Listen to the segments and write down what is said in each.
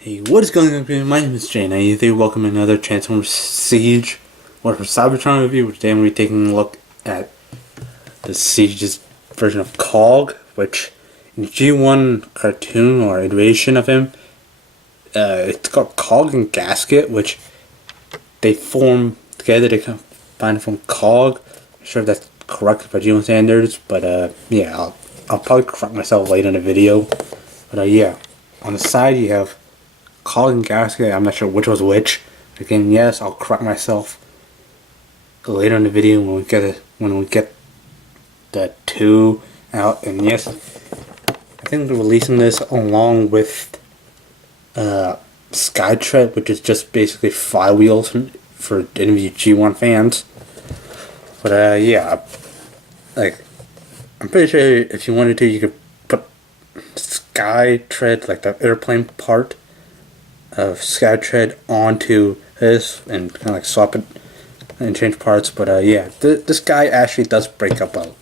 Hey, what is going on, everybody? My name is Jay, and I welcome another Transformers Siege or Cybertron review, which today I'm going to be taking a look at the Siege's version of Cog, which in G1 cartoon or iteration of him, it's called Cog and Gasket, which they form together to combine from Cog. I'm sure if that's correct by G1 standards, but yeah, I'll probably correct myself later in the video. But yeah, on the side you have Cog and Gasket. I'm not sure which was which. Again, yes, I'll correct myself later in the video when we get the two out. And yes, I think they're releasing this along with Skytread, which is just basically flywheels for any of you G1 fans. But yeah, like I'm pretty sure if you wanted to, you could put Skytread, like the airplane part of Skytread, onto this and kind of like swap it and change parts. But yeah, this guy actually does break up out,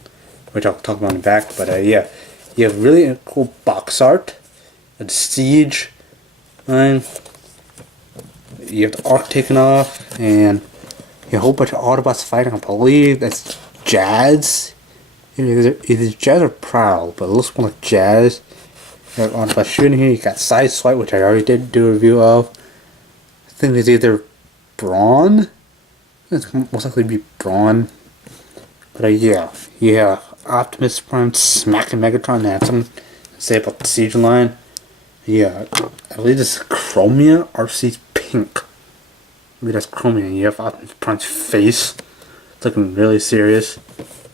which I'll talk about in the back. But yeah, you have really cool box art, the Siege line. You have the arc taken off, and you have a whole bunch of Autobots fighting. I believe that's Jazz. Either Jazz or Prowl, but it looks more like Jazz. On by shooting here, you got Sideswipe, which I already did do a review of. I think it's either Brawn. It's most likely be Brawn. But yeah, Optimus Prime smacking Megatron. That's something to say about the Siege line. Yeah, I believe this is Chromia. RC's pink. Maybe that's Chromia. You have Optimus Prime's face. It's looking really serious.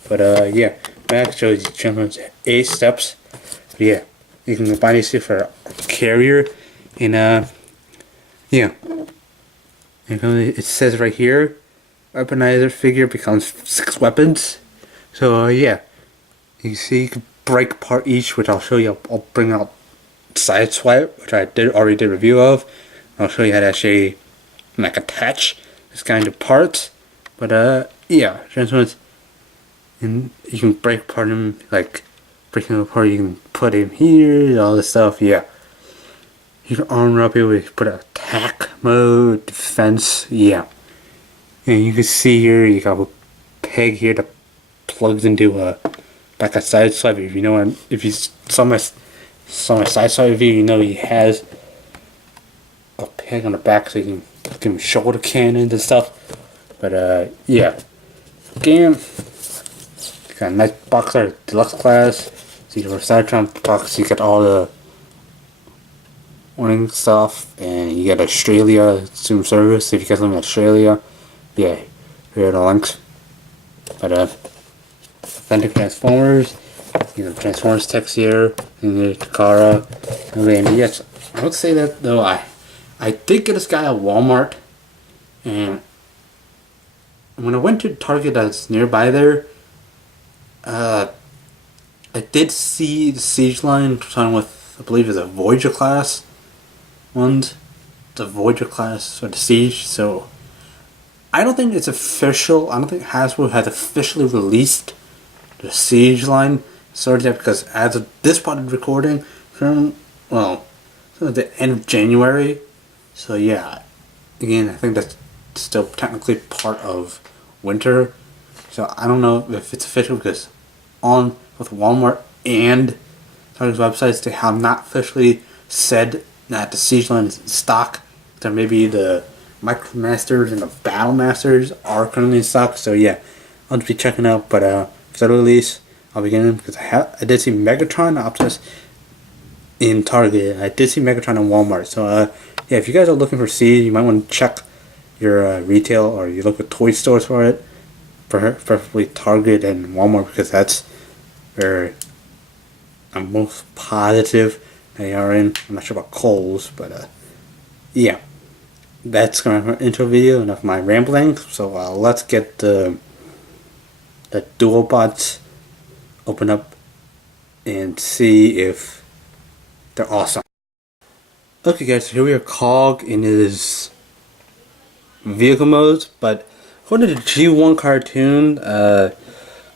But yeah, back shows you Champions A steps. But yeah. You can combine these two for a carrier, and yeah. And it says right here, weaponizer figure becomes 6 weapons. So yeah, you see you can break apart each, which I'll show you. I'll bring out Sideswipe, which I already did a review of. I'll show you how to actually like attach this kind of parts. But yeah, Transformers, and you can break apart them like. Breaking them apart, you can put him here, all this stuff, yeah. You can armor up here, we put attack mode, defense, yeah. And you can see here, you got a peg here that plugs into like a Sideswipe. If you know, if you saw my Sideswipe review, you know he has a peg on the back so you can give him shoulder cannons and stuff. But yeah. Again, got a nice box art, deluxe class. So you have a Cybertron box, you get all the warning stuff, and you get Australia Zoom service if you guys live in Australia. Yeah, here are the links. But authentic Transformers, you know, Transformers text here, and the Takara. And yes, I would say that though I did get this guy at Walmart, and when I went to Target that's nearby there, I did see the Siege line starting with, I believe, it's a Voyager class ones. The Voyager class or the Siege. So I don't think it's official. I don't think Hasbro has officially released the Siege line. Sorry that, because as of this part of the recording, from at the end of January. So yeah, again, I think that's still technically part of winter. So I don't know if it's official, because on with Walmart and Target's websites, they have not officially said that the Siege line is in stock. There may be the Micromasters and the Battlemasters are currently in stock. So yeah, I'll just be checking out. But if it's a release, I'll be getting them, because I did see Megatron Optimus in Target. I did see Megatron in Walmart. So yeah, if you guys are looking for Siege, you might want to check your retail, or you look at toy stores for it. Preferably Target and Walmart, because that's where I'm most positive they are in. I'm not sure about Kohl's, but yeah, that's going to be an intro video. Enough of my rambling. So let's get the duobots open up and see if they're awesome. Okay guys, so here we are, Cog in his vehicle modes, but according to the G1 cartoon,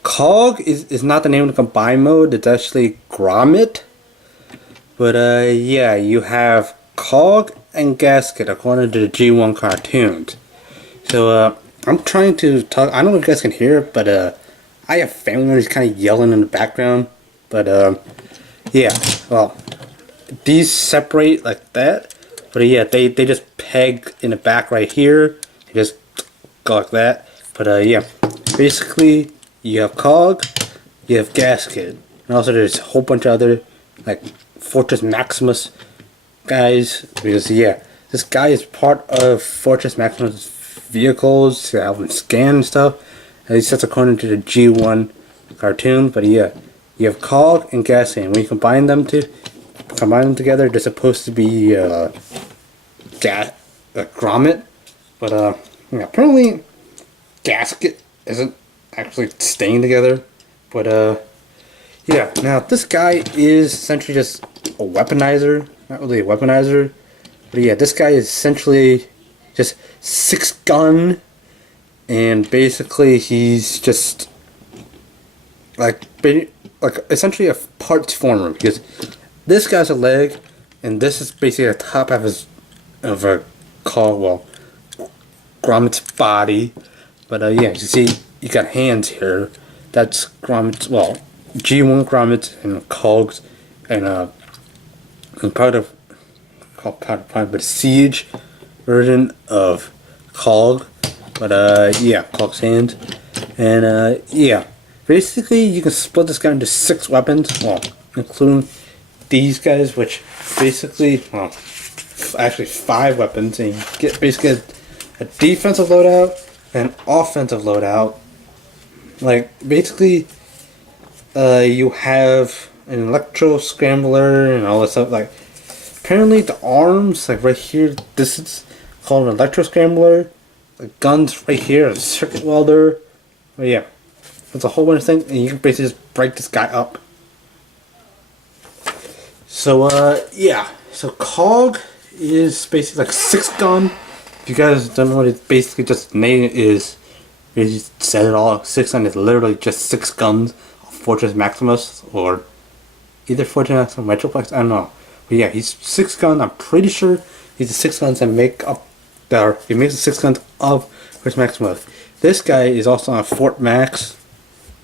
Cog is not the name of the combine mode. It's actually Grommet. But yeah, you have Cog and Gasket according to the G1 cartoons. So I'm trying to talk. I don't know if you guys can hear it, but I have family members kind of yelling in the background. But yeah, well, these separate like that. But yeah, they just peg in the back right here. They just go like that. But yeah, basically you have Cog, you have Gasket, and also there's a whole bunch of other like Fortress Maximus guys. Because yeah, this guy is part of Fortress Maximus vehicles, album scan and stuff. At least that's according to the G1 cartoon. But yeah, you have Cog and Gasket, and when you combine them together, they're supposed to be Grommet. But yeah, apparently Gasket isn't actually staying together. But yeah, now this guy is essentially just a weaponizer. Not really a weaponizer, but yeah, this guy is essentially just 6-gun, and basically he's just like essentially a parts former, because this guy's a leg, and this is basically the top half of a Grommet's body. But yeah, you see, you got hands here. That's Grommet's, well, G1 Grommet and Cogs, and part of but Siege version of Cog. But yeah, Cog's hands. And yeah, basically you can split this guy into 6 weapons, well, including these guys, which basically, well, actually 5 weapons, and you get basically a defensive loadout and offensive loadout. Like basically you have an electro scrambler and all this stuff. Like apparently the arms, like right here, this is called an electro scrambler. The guns right here, a circuit welder. But yeah, it's a whole bunch of things, and you can basically just break this guy up. So yeah, so Cog is basically like 6-gun. If you guys don't know what it basically just name is, it just said it all. 6-gun is literally just 6 guns of Fortress Maximus, or either Fortress Maximus Metroplex, I don't know. But yeah, he's 6-gun. I'm pretty sure he's the 6 guns that make up there. He makes the 6 guns of Fortress Maximus. This guy is also on Fort Max.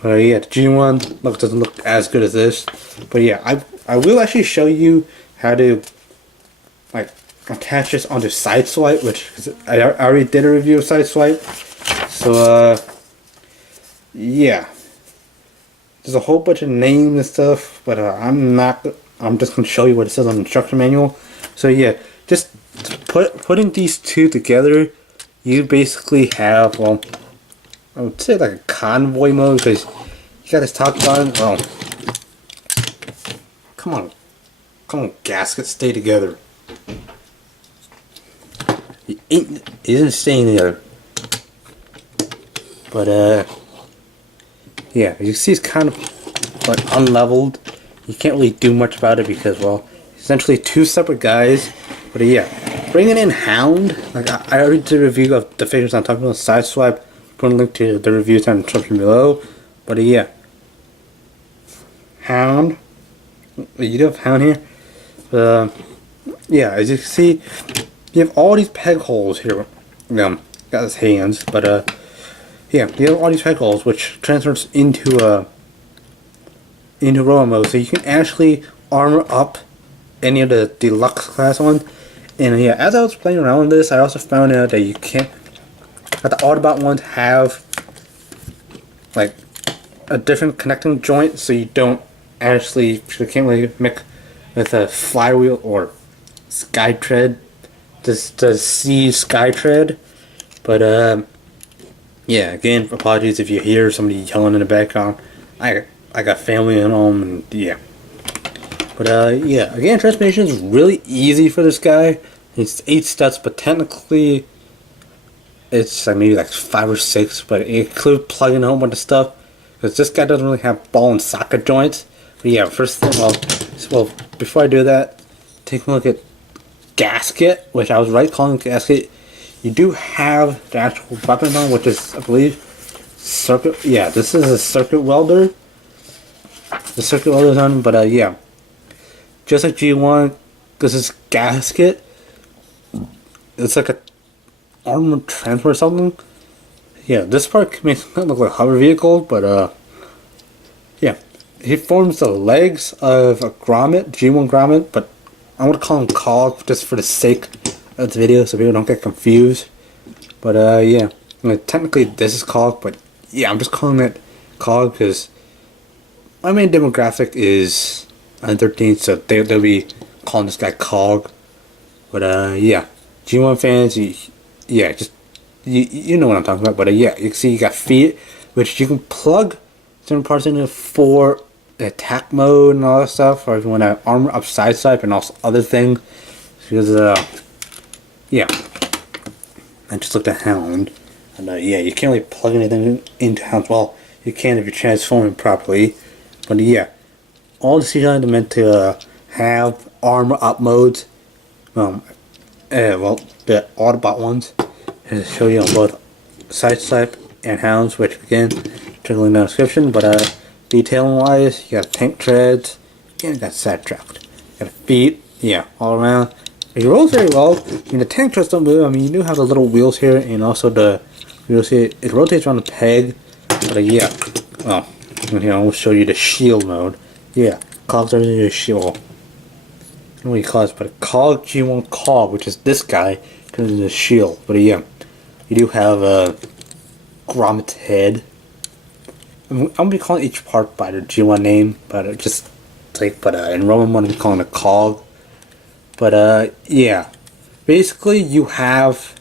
But yeah, the G1 doesn't look as good as this. But yeah, I will actually show you how to like attach this onto Sideswipe, which I already did a review of Sideswipe. So yeah, there's a whole bunch of names and stuff, but I'm just gonna show you what it says on the instruction manual. So yeah, just putting these two together, you basically have, well, I would say like a convoy mode, because you got this top gun. Well, come on, Gasket, stay together. He isn't staying together. But yeah, you see, it's kind of like unleveled. You can't really do much about it because, well, essentially 2 separate guys. But yeah, bringing in Hound. Like I already did a review of the figures I'm talking about, Sideswipe. Put a link to the reviews down in the description below. But yeah, Hound. You do have Hound here. Yeah, as you can see, you have all these peg holes here. Got his hands, but yeah, you have all these peg holes, which transfers into robot mode, so you can actually armor up any of the deluxe class ones. And yeah, as I was playing around with this, I also found out that you can't, that the Autobot ones have like a different connecting joint, so you can't really mix with a flywheel or Skytread, the Siege Skytread. But yeah, again, apologies if you hear somebody yelling in the background. I got family at home, and yeah. But yeah, again, transformation is really easy for this guy. It's 8 steps, but technically it's like maybe like 5 or 6. But it includes plugging a whole bunch of stuff, because this guy doesn't really have ball and socket joints. But yeah, first thing, well, before I do that, take a look at Gasket, which I was right calling Gasket. You do have the actual weapon on, which is, I believe, circuit. Yeah, this is a circuit welder. The circuit welder's on, but yeah, just like G1, This is Gasket. It's like a armored transport or something. Yeah, this part makes it look like a hover vehicle, but yeah. He forms the legs of a Grommet, G1 Grommet, but I want to call him Cog just for the sake of the video so people don't get confused. But yeah, I mean, technically this is Cog, but yeah, I'm just calling it Cog because my main demographic is 13, so they'll be calling this guy Cog. But yeah, G1 fans, yeah, just you know what I'm talking about. But yeah, you can see you got feet, which you can plug certain parts into for attack mode and all that stuff, or if you want to armor up side swipe and also other things. Because yeah, I just looked at Hound, and yeah, you can't really plug anything into Hound. Well, you can if you're transforming properly, but yeah, all the Siege items are meant to have armor up modes. Well, the Autobot ones, and show you on both Sideswipe and Hounds, which again, check the link in the description. But detailing wise, you got tank treads, and you got sidetracked. You got feet, yeah, all around. It rolls very well. I mean, the tank treads don't move. I mean, you do have the little wheels here, and also the wheels here. It rotates around the peg. But yeah, well, here I'll show you the shield mode. Yeah, cogs are your shield. I don't know what he calls it, but a Cog G1 Cog, which is this guy, turns into a shield. But yeah, you do have a Grommet's head. I'm gonna be calling each part by the G1 name, but in Roman I'm gonna be calling it a Cog. But yeah, basically you have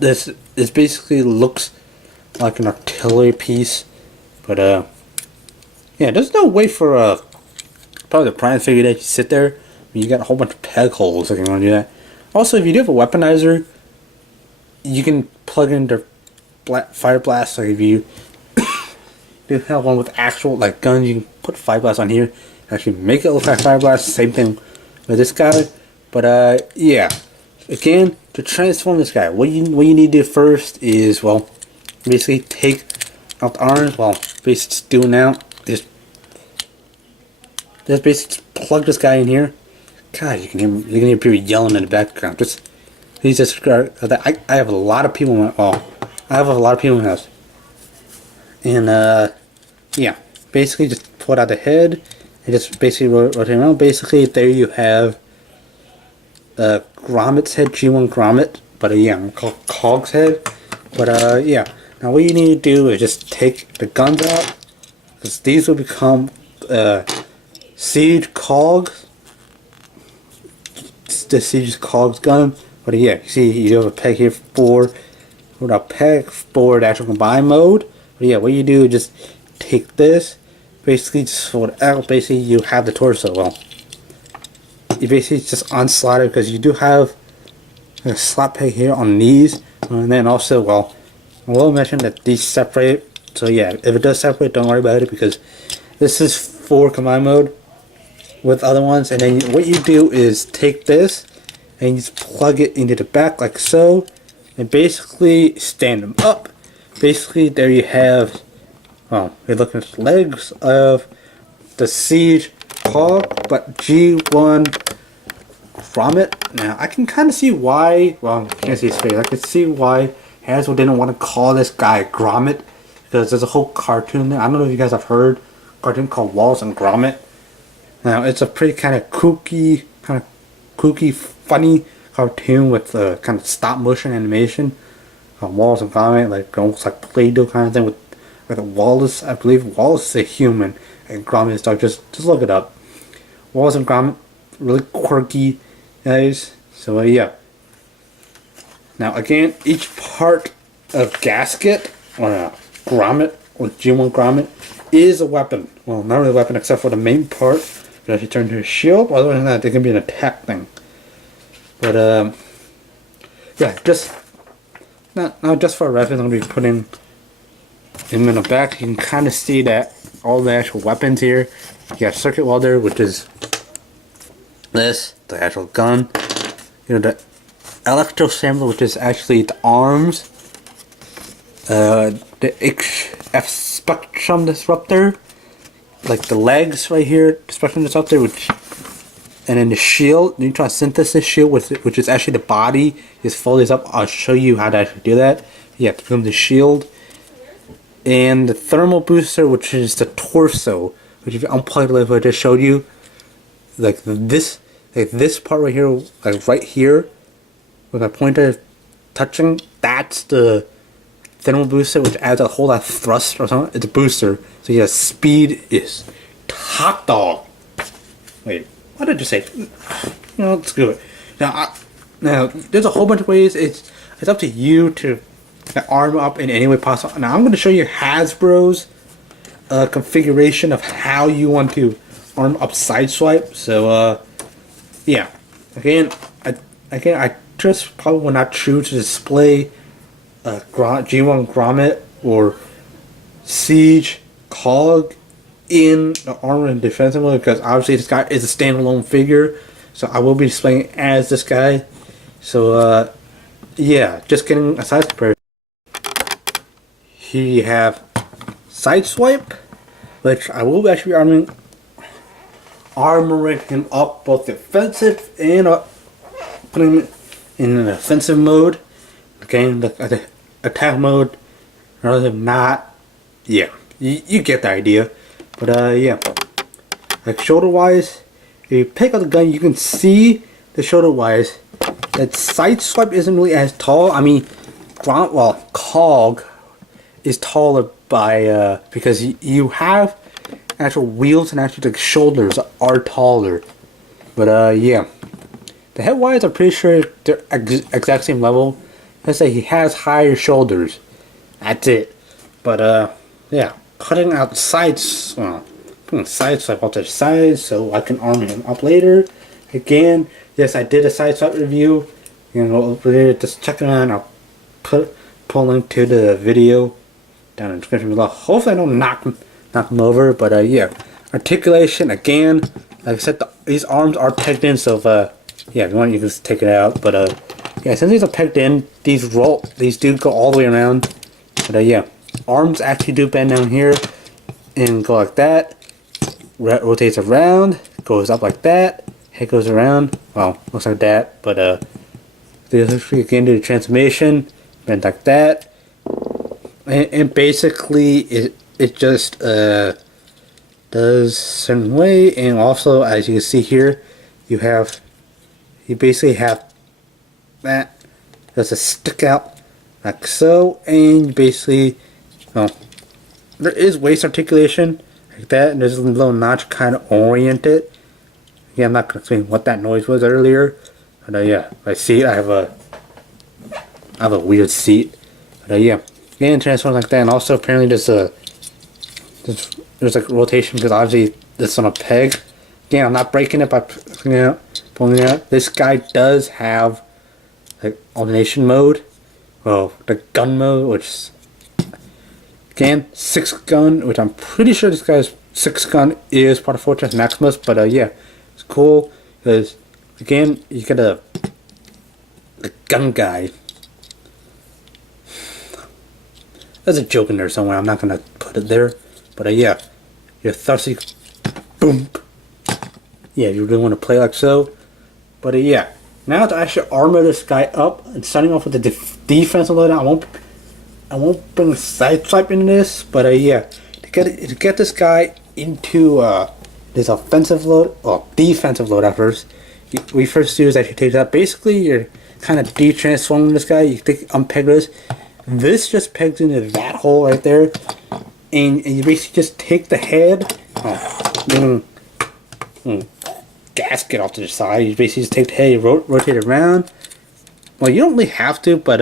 this. This basically looks like an artillery piece, but yeah, there's no way for probably the prime figure that you sit there. You got a whole bunch of peg holes if you want to do that. Also, if you do have a weaponizer, you can plug into fire blast. Like if you do have one with actual like guns, you can put fire blast on here. Actually, make it look like fire blast. Same thing with this guy. But yeah, again, to transform this guy, what you need to do first is basically take out the arms. Well, basically just do it now. Just basically just plug this guy in here. God, you can hear people yelling in the background. Please just subscribe. I have a lot of people in my I have a lot of people in my house. And yeah, basically just pull out the head and just basically rotate around. Basically, there you have Grommet's head, G1 Grommet. But yeah, I'm called Cog's head. But yeah, now what you need to do is just take the guns out, because these will become Siege Cogs. The Siege Cog's gun. But yeah, you see you have a peg here for the actual combine mode. But yeah, what you do is just take this, basically just fold it out. Basically, you have the torso. Well, you basically just unslot it because you do have a slot peg here on these, and then also I will mention that these separate. So yeah, if it does separate, don't worry about it because this is for combine mode with other ones. And then what you do is take this and you just plug it into the back like so, and basically stand them up. Basically, there you have, you're looking at the legs of the Siege Cog, but G1 Grommet. Now, I can kind of see why, I can't see his face, I can see why Hasbro didn't want to call this guy Grommet, because there's a whole cartoon there. I don't know if you guys have heard a cartoon called Wallace and Grommet. Now, it's a pretty kind of kooky, funny cartoon with kind of stop motion animation. Wallace and Grommet, like almost like Play-Doh kind of thing with Wallace. I believe Wallace is a human and Grommet is dog. Just look it up. Wallace and Grommet, really quirky guys. So yeah. Now again, each part of Gasket or Grommet or G1 Grommet is a weapon. Well, not really a weapon except for the main part. It actually turn into a shield. But other than that, they can be an attack thing. But yeah, just now just for reference, I'm gonna be putting him in the back. You can kind of see that all the actual weapons here. You got circuit welder, which is this, the actual gun. You know, the electro sampler, which is actually the arms. The HF spectrum disruptor, like the legs right here, spectrum disruptor, which And then the shield, neutron synthesis shield, which is actually the body, is folds up. I'll show you how to actually do that. You have to become the shield. And the thermal booster, which is the torso, which if you unplug it, like I just showed you, like this part right here, like right here, with my pointer touching, that's the thermal booster, which adds a whole lot of thrust or something. It's a booster, so yeah, speed is top dog. Wait, what did I just say? Let's do it. Now, there's a whole bunch of ways. It's up to you to arm up in any way possible. Now, I'm going to show you Hasbro's configuration of how you want to arm up Sideswipe. So, yeah. Again, I just probably will not choose to display G1 Grommet or Siege Cog in the armor and defensive mode, because obviously this guy is a standalone figure, so I will be displaying as this guy. So yeah, just getting a side compare. Here you have Sideswipe, which I will actually be armoring him up both defensive and putting him in an offensive mode. Okay, the attack mode, rather than not. Yeah, you get the idea. But yeah, like shoulder wise, if you pick up the gun, you can see the shoulder wise that Sideswipe isn't really as tall. I mean, Cog is taller by because you have actual wheels, and actually the shoulders are taller. But yeah, the head wise, I'm pretty sure they're exact same level. Let's say he has higher shoulders. That's it. But yeah, cutting out sides, putting Sideswipe off to the side so I can arm him up later. Again, yes, I did a Sideswipe review. Just check it out. I'll pull a link to the video down in the description below. Hopefully I don't knock him over. But yeah, articulation again. Like I said, these arms are pegged in. So yeah, if you want, you can just take it out. But yeah, since these are pegged in, these do go all the way around. But yeah, arms actually do bend down here and go like that. Rotates around, goes up like that. Head goes around. Well, looks like that. But again, do the transformation, bend like that. And basically, it just does a certain way. And also, as you can see here, you basically have that. There's a stick out like so, and you basically, well, there is waist articulation like that, and there's a little notch kind of oriented. Yeah, I'm not gonna explain what that noise was earlier, but yeah, I see I have a weird seat, but yeah, again, transform like that, and also apparently there's like rotation, because obviously this is on a peg. Again, I'm not breaking it by pulling it out. This guy does have like alternation mode. Well, the gun mode, which again, 6 gun, which I'm pretty sure this guy's 6 gun is part of Fortress Maximus. But yeah, it's cool because again, you get the gun guy. There's a joke in there somewhere. I'm not gonna put it there. But yeah, you're thirsty. Boom. Yeah, you really want to play like so. But yeah, now to actually armor this guy up and starting off with the defensive loadout, I won't bring Sideswipe into this, but yeah, to get this guy into this offensive load or defensive loadout first, we first do is actually take that. Basically, you're kind of de-transforming this guy. You unpeg this. This just pegs into that hole right there, and you basically just take the head. Gasket off to the side. You basically just take the head, you rotate it around. Well, you don't really have to, but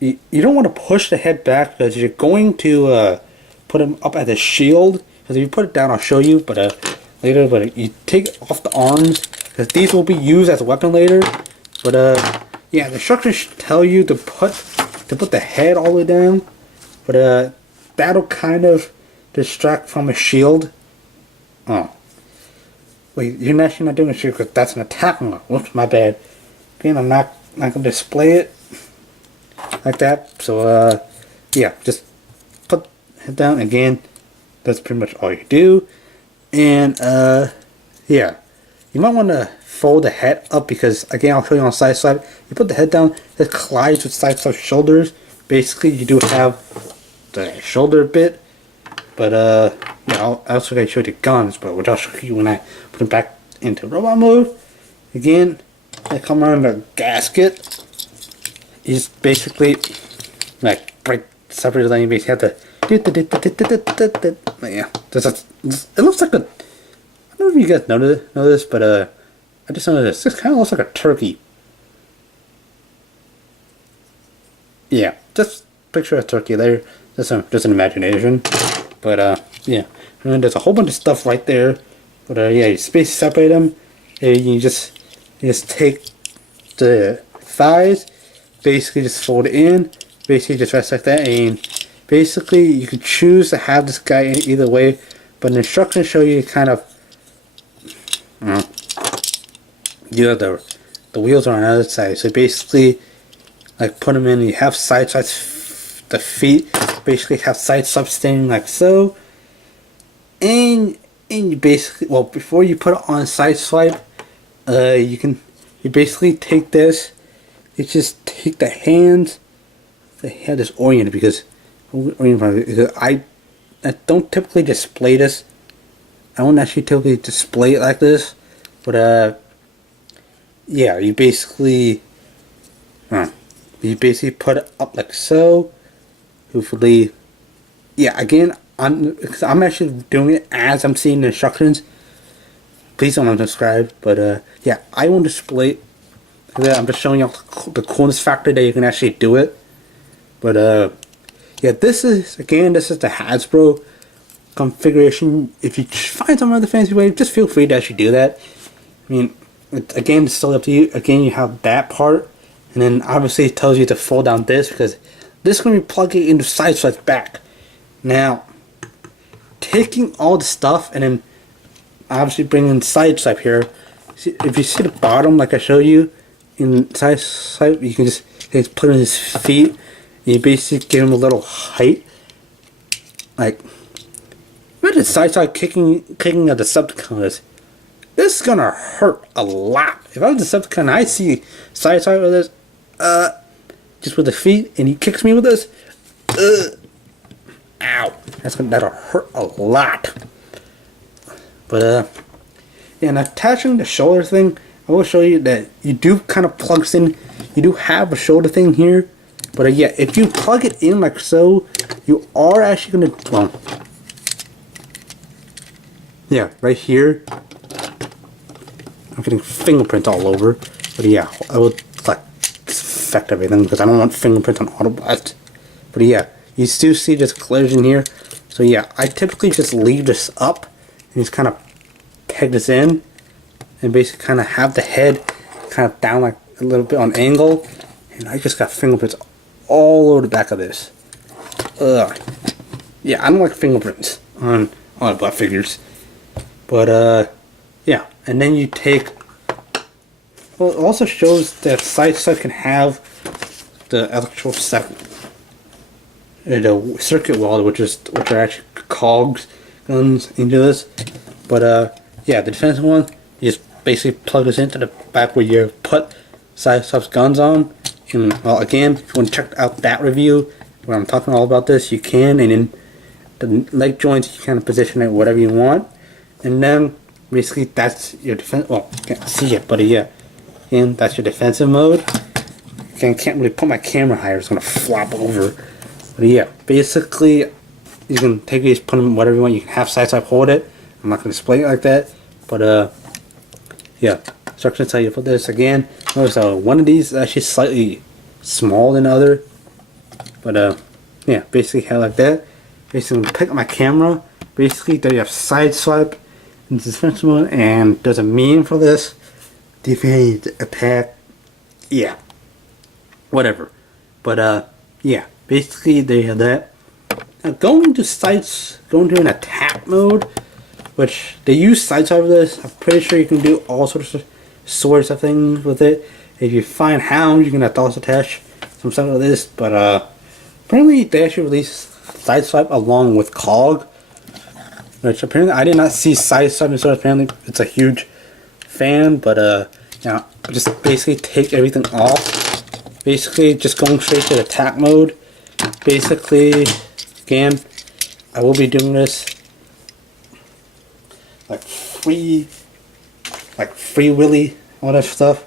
you don't want to push the head back, because you're going to put him up as a shield. Because if you put it down, I'll show you, but later. But you take off the arms, because these will be used as a weapon later. But yeah, the instructions should tell you to put the head all the way down. But that'll kind of distract from a shield. Oh. Wait, you're actually not doing a shield because that's an attack mode. Whoops, my bad. Again, I'm not going to display it like that. So, yeah, just put it down again. That's pretty much all you do. And, yeah. you might want to fold the head up because, again, I'll show you on side swipe. You put the head down, it collides with side swipe shoulders. Basically, you do have the shoulder bit, but yeah, I also gotta show you the guns, but which I'll show you when I put them back into robot mode. Again, I come around the gasket. Is basically like break separate line. You basically have to. Yeah, it looks like a. I don't know if you guys know this, but I just noticed this. This kind of looks like a turkey. Yeah, just picture a turkey there. Just an imagination, but yeah. And there's a whole bunch of stuff right there, but yeah, you space separate them, and you just take the thighs, basically just fold it in, basically just rest like that, and basically you can choose to have this guy in either way, but the instructions show you kind of. You have the wheels are on the other side, so basically, like put them in. You have side swipes, the feet basically have side swipes standing like so, and you basically, well, before you put it on side swipe, you basically take this. You just take the hands. They have this oriented because I don't typically display this. I don't actually typically display it like this, but yeah, you basically put it up like so. Hopefully, yeah. Again, I'm actually doing it as I'm seeing the instructions. Please don't unsubscribe, but yeah, I won't display it. I'm just showing you the coolness factor that you can actually do it. But yeah, this is the Hasbro configuration. If you find some other fancy way, just feel free to actually do that. I mean, again, it's still up to you. Again, you have that part, and then obviously it tells you to fold down this because this is going to be plugging into side swipe back. Now, taking all the stuff and then obviously bringing side swipe here. See, if you see the bottom, like I showed you in side swipe, you can just put it in his feet. And you basically give him a little height, like. Imagine side swipe kicking at the Decepticons. This is gonna hurt a lot. If I was a Decepticon and I see side swipe with this, just with the feet, and he kicks me with this, ow, that'll hurt a lot. But yeah, and attaching the shoulder thing, I will show you that you do kind of plugs in. You do have a shoulder thing here, but yeah, if you plug it in like so, you are actually gonna yeah, right here. I'm getting fingerprints all over, but yeah, I would like disinfect everything because I don't want fingerprints on Autobots. But yeah, you still see this collision here. So yeah, I typically just leave this up and just kind of peg this in, and basically kind of have the head kind of down like a little bit on angle, and I just got fingerprints all over the back of this. Yeah, I don't like fingerprints on Autobot figures. But yeah, and then you take. Well, it also shows that side swipe can have the electrical the circuit welder, which are actually cogs guns into this. But yeah, the defensive one, you just basically plug this into the back where you put side swipe's guns on. And well, again, if you want to check out that review where I'm talking all about this, you can. And in the leg joints, you kind of position it whatever you want. And then basically that's your defense. Well, you can't see it, but yeah, and that's your defensive mode. Again, can't really put my camera higher; it's gonna flop over. But yeah, basically you can take these, put them whatever you want. You can have side swipe hold it. I'm not gonna display it like that, but yeah, instructions tell you to put this again. Notice one of these is actually slightly smaller than the other, but yeah, basically have like that. Basically, pick up my camera. Basically, there you have side swipe. In defense mode, and there's a meme for this. Defend, attack, yeah, whatever. But yeah, basically they have that. Now going to an attack mode, which they use side swipe for this. I'm pretty sure you can do all sorts of things with it. If you find hounds, you can have to also attach some stuff like this. But apparently they actually released side swipe along with Cog. Which apparently I did not see side swipe, so apparently it's a huge fan, but now just basically take everything off. Basically just going straight to the attack mode. Basically, again, I will be doing this like free willy, all that stuff.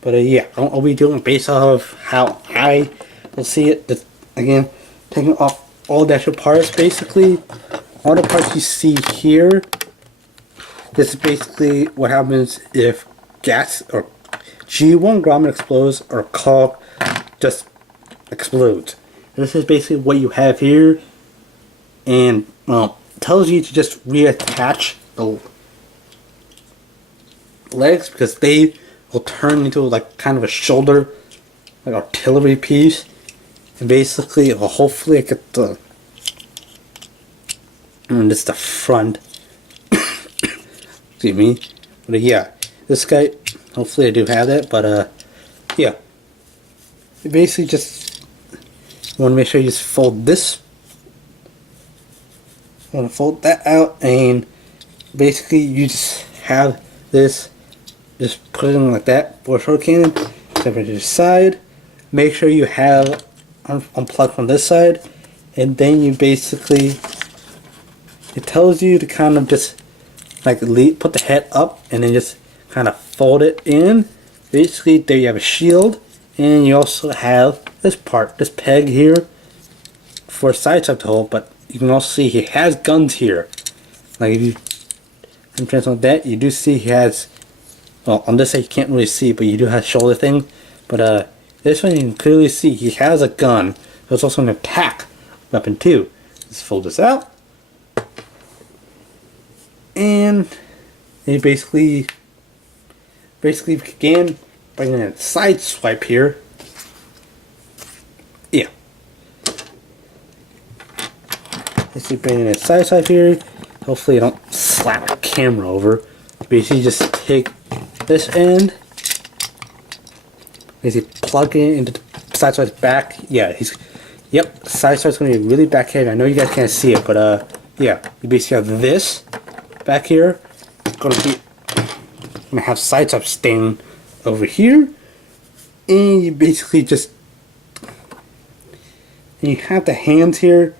But yeah, I'll be doing it based off of how I will see it. Just, again, taking off all the extra parts. Basically, all the parts you see here. This is basically what happens if gas or G1 Grommet explodes or Cog just explodes. This is basically what you have here, and well, tells you to just reattach the legs because they will turn into like kind of a shoulder, like artillery piece, and basically, well, hopefully I get the this is the front. Excuse me, but yeah, this guy. Hopefully I do have that, but yeah. You basically just want to make sure you just fold this. You want to fold that out, and basically you just have this. Just put it in like that for a short cannon. Separate to the side. Make sure you have unplugged from this side, and then you basically. It tells you to kind of just like put the head up, and then just kind of fold it in. Basically, there you have a shield, and you also have this part, this peg here, for a side to hold. But you can also see he has guns here. Like if you transfer that, you do see he has. Well, on this side you can't really see, but you do have shoulder thing. But this one you can clearly see he has a gun. There's also an attack weapon too. Let's fold this out, and you basically again bringing in a side swipe here. Yeah. Basically bringing in a side swipe here. Hopefully I don't slap the camera over. Basically just take this end. Basically plug it into the side swipe's back. Yeah, yep, side swipe's gonna be really back heavy. I know you guys can't see it, but yeah, you basically have this back here. It's gonna have side swipe staying over here, and you basically just you have the hands here.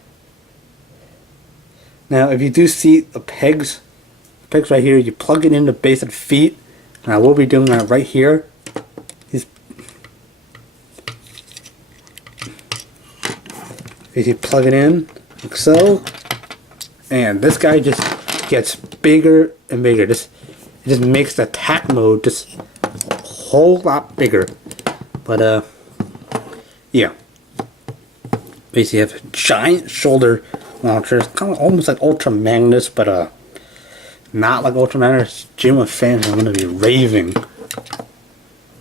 Now if you do see the pegs right here, you plug it in the base of the feet, and I will be doing that right here. You plug it in like so, and this guy just gets bigger and bigger. It just makes the attack mode just a whole lot bigger. But yeah, basically you have a giant shoulder launcher. It's kind of almost like Ultra Magnus, but not like Ultra Magnus. G1 fans are gonna be raving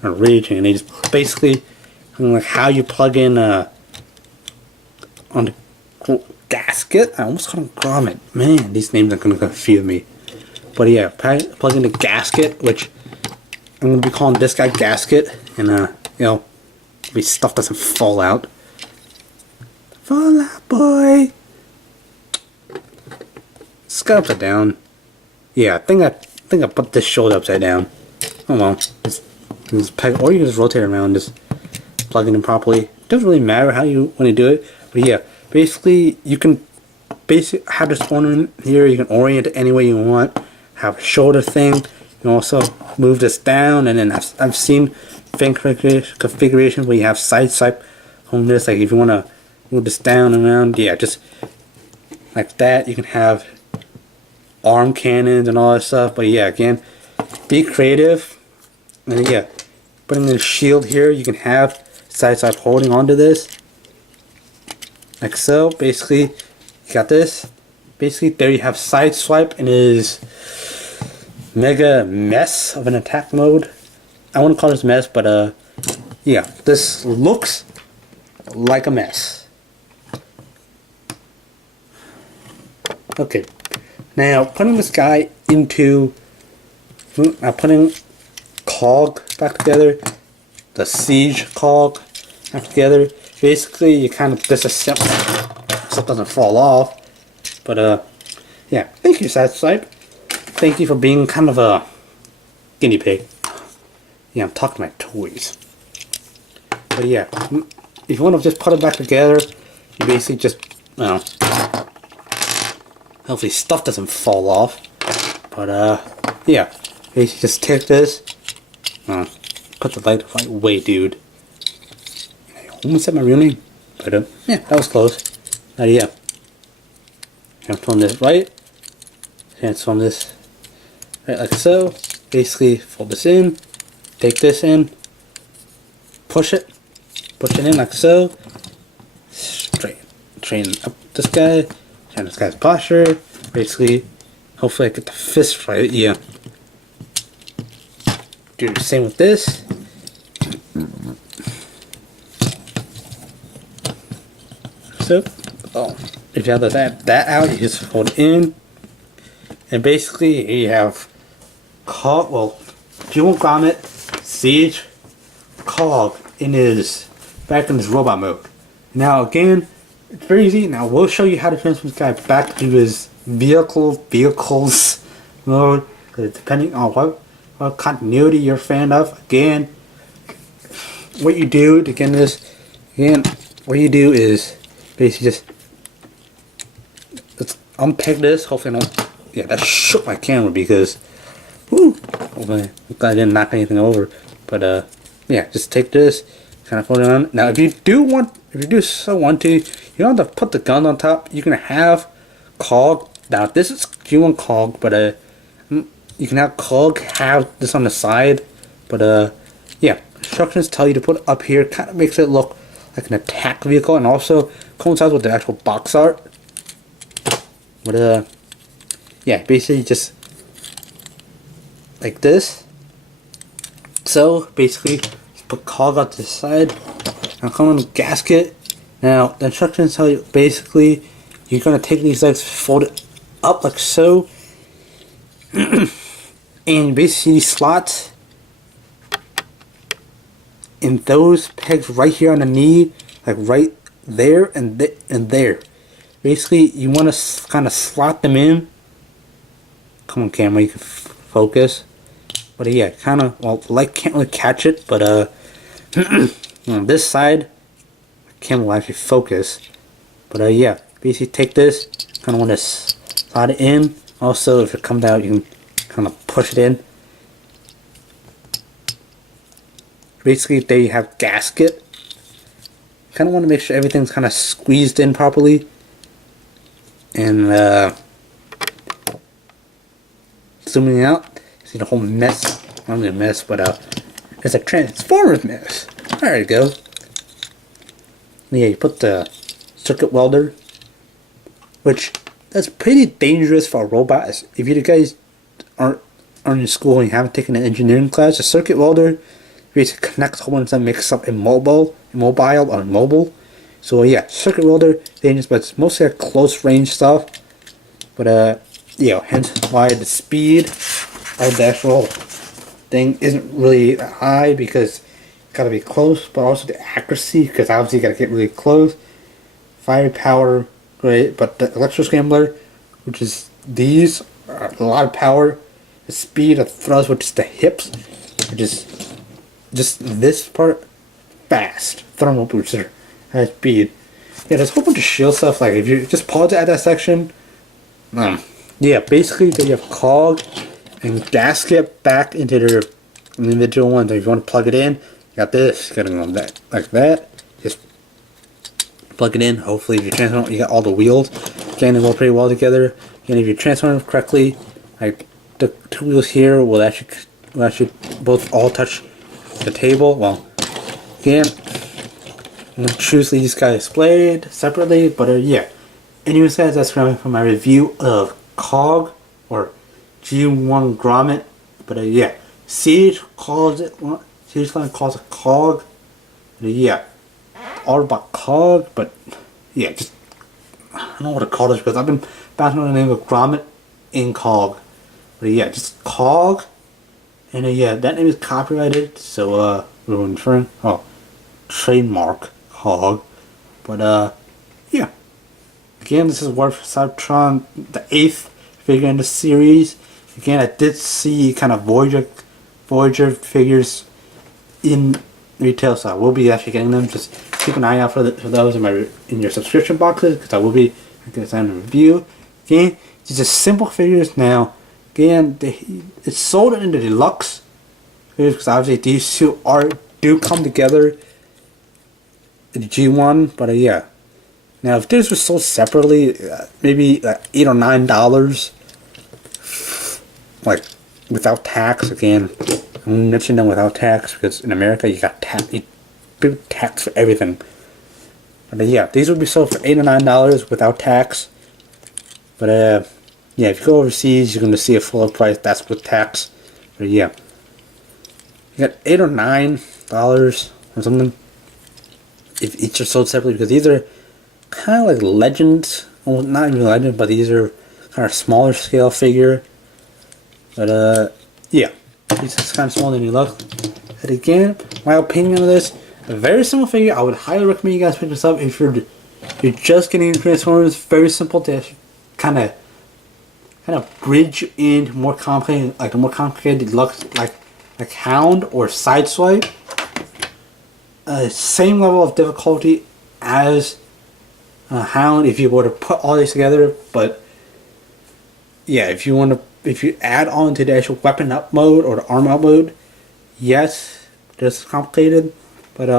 or raging, and they just basically like how you plug in on the Gasket. I almost called him Grommet. Man, these names are gonna confuse me. But yeah, plug in the Gasket, which I'm gonna be calling this guy Gasket, and you know, maybe stuff doesn't fall out. Fall out, boy. It's got upside down. Yeah, I think I put this shoulder upside down. Oh well, just peg, or you can just rotate it around, just plug it in properly. It doesn't really matter how you want to do it. But yeah, basically you can have this ornament here. You can orient it any way you want. Have a shoulder thing. You can also move this down, and then I've seen thing configuration where you have side swipe on this. Like if you want to move this down and around, yeah, just like that. You can have arm cannons and all that stuff. But yeah, again, be creative. And yeah, putting in a shield here, you can have side swipe holding onto this. Like so. Basically you got this. Basically there you have side swipe, and it is mega mess of an attack mode. I wouldn't call this mess, but yeah, this looks like a mess. Okay, now putting this guy into putting Cog back together, the Siege Cog back together. Basically, you kind of disassemble so it doesn't fall off. But yeah, thank you, Side Swipe. Thank you for being kind of a guinea pig. Yeah, I'm talking about toys. But yeah, if you want to just put it back together, you basically just, well, hopefully stuff doesn't fall off. But yeah, basically just take this, put the light right away, dude. I almost said my real name, but yeah, that was close. Yeah, transform this right, transform this right like so. Basically, fold this in, take this in, push it in like so. Straighten up this guy, and this guy's posture. Basically, hopefully I get the fist right. Yeah. Do the same with this. So, if you have that out, you just hold it in, and basically you have Cog. Well, Dual Grommet, Siege, Cog back in his robot mode. Now again, it's very easy. Now we'll show you how to transfer this guy back to his vehicles mode, depending on what continuity you're a fan of. Again, what you do to get this, what you do is basically just let's unpeg this. Hopefully, I don't. Yeah, that shook my camera because, whoo! Hopefully, I didn't knock anything over. But yeah, just take this, kind of fold it on. Now, if you do so want to, you don't have to put the gun on top. You can have Cog. Now, this is Q1 Cog, but you can have Cog have this on the side. But yeah, instructions tell you to put it up here. Kind of makes it look like an attack vehicle, and also coincides with the actual box art. But yeah, basically just like this. So basically, just put Cog out to the side. Now come on the Gasket. Now the instructions tell you basically you're gonna take these legs, fold it up like so, and basically these slots in those pegs right here on the knee, like right there and there. Basically, you want to kind of slot them in. Come on, camera, you can focus. But yeah, kind of, well, the light can't really catch it, but on this side, the camera will actually focus. But yeah, basically take this, kind of want to slot it in. Also, if it comes out, you can kind of push it in. Basically, there you have Gasket. Kind of want to make sure everything's kind of squeezed in properly. And zooming out, see the whole mess. Not really a mess, but it's a Transformers mess. There you go. Yeah, you put the circuit welder, which that's pretty dangerous for a robot. If you guys aren't in school and you haven't taken an engineering class, a circuit welder basically connects a whole bunch of mix up mobile. So yeah, circuit welder dangerous, but it's mostly a close range stuff. But yeah, hence why the speed of the actual thing isn't really high, because it's gotta be close, but also the accuracy, because obviously you gotta get really close. Firepower, great, but the electro scrambler, which is these, are a lot of power. The speed of thrust, which is the hips, which is just this part, fast. Thermal booster, high speed. Yeah, there's a whole bunch of shield stuff. Like if you just pause at that section, yeah, basically then you have Cog and Gasket back into their individual ones. If you want to plug it in, you got this. You gotta go like that. Just plug it in. Hopefully, if you transform, you got all the wheels. Again, they go pretty well together. And if you transform them correctly, like the two wheels here will actually both all touch the table. Well, again, I'm gonna choose these guys displayed separately, but yeah. Anyways, guys, that's coming from my review of Cog or G1 Grommet. But yeah, Siege calls it Cog. But yeah, all about Cog, but yeah, just I don't know what to call this because I've been bouncing on the name of Grommet in Cog. But yeah, just Cog, and yeah, that name is copyrighted, so we're referring trademark Cog. But yeah. Again, this is War for Cybertron, the 8th figure in the series. Again, I did see kind of Voyager Voyager figures in retail, so I will be actually getting them. Just keep an eye out for those in your subscription boxes, because I will be doing a review. Again, these are simple figures now. Again, it's sold in the deluxe figures, because obviously these two do come together in the G1. But yeah, now if this was sold separately, maybe $8 or $9, like without tax. Again, I'm mentioning them without tax because in America you got tax for everything. But yeah, these would be sold for $8 or $9 without tax. But yeah, if you go overseas, you're going to see a fuller price. That's with tax. But yeah, you got $8 or $9 or something if each are sold separately, because these are kind of like legends. Well, not even legends, but these are kind of smaller scale figure. But yeah, these are kind of smaller than you look. And again, my opinion on this, a very simple figure. I would highly recommend you guys pick this up if you're just getting into Transformers. Very simple to kind of bridge into more complicated, like the more complicated looks like Hound or Sideswipe. Same level of difficulty as Hound if you were to put all these together, but yeah, if you add on to the actual weapon up mode or the arm up mode, yes, it's complicated, but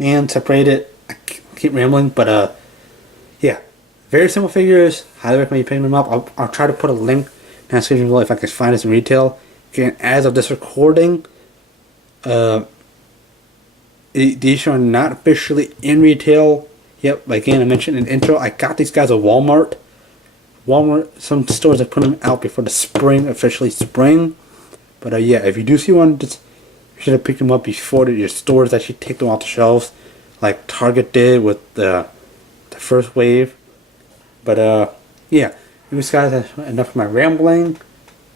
and separated. I keep rambling, but yeah, very simple figures. Highly recommend you picking them up. I'll try to put a link in the description below if I can find this in retail. Again, as of this recording, these are not officially in retail yet. But again, I mentioned in the intro, I got these guys at Walmart. Some stores have put them out before the spring, officially spring. But yeah, if you do see one, just you should have picked them up before your stores actually take them off the shelves, like Target did with the first wave. But yeah, anyways guys, that's enough of my rambling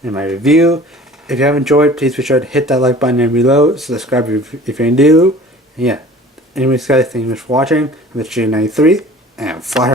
and my review. If you have enjoyed, please be sure to hit that like button down below, subscribe if you're new. And yeah, anyways guys, thank you much for watching. I'm G93 and fly.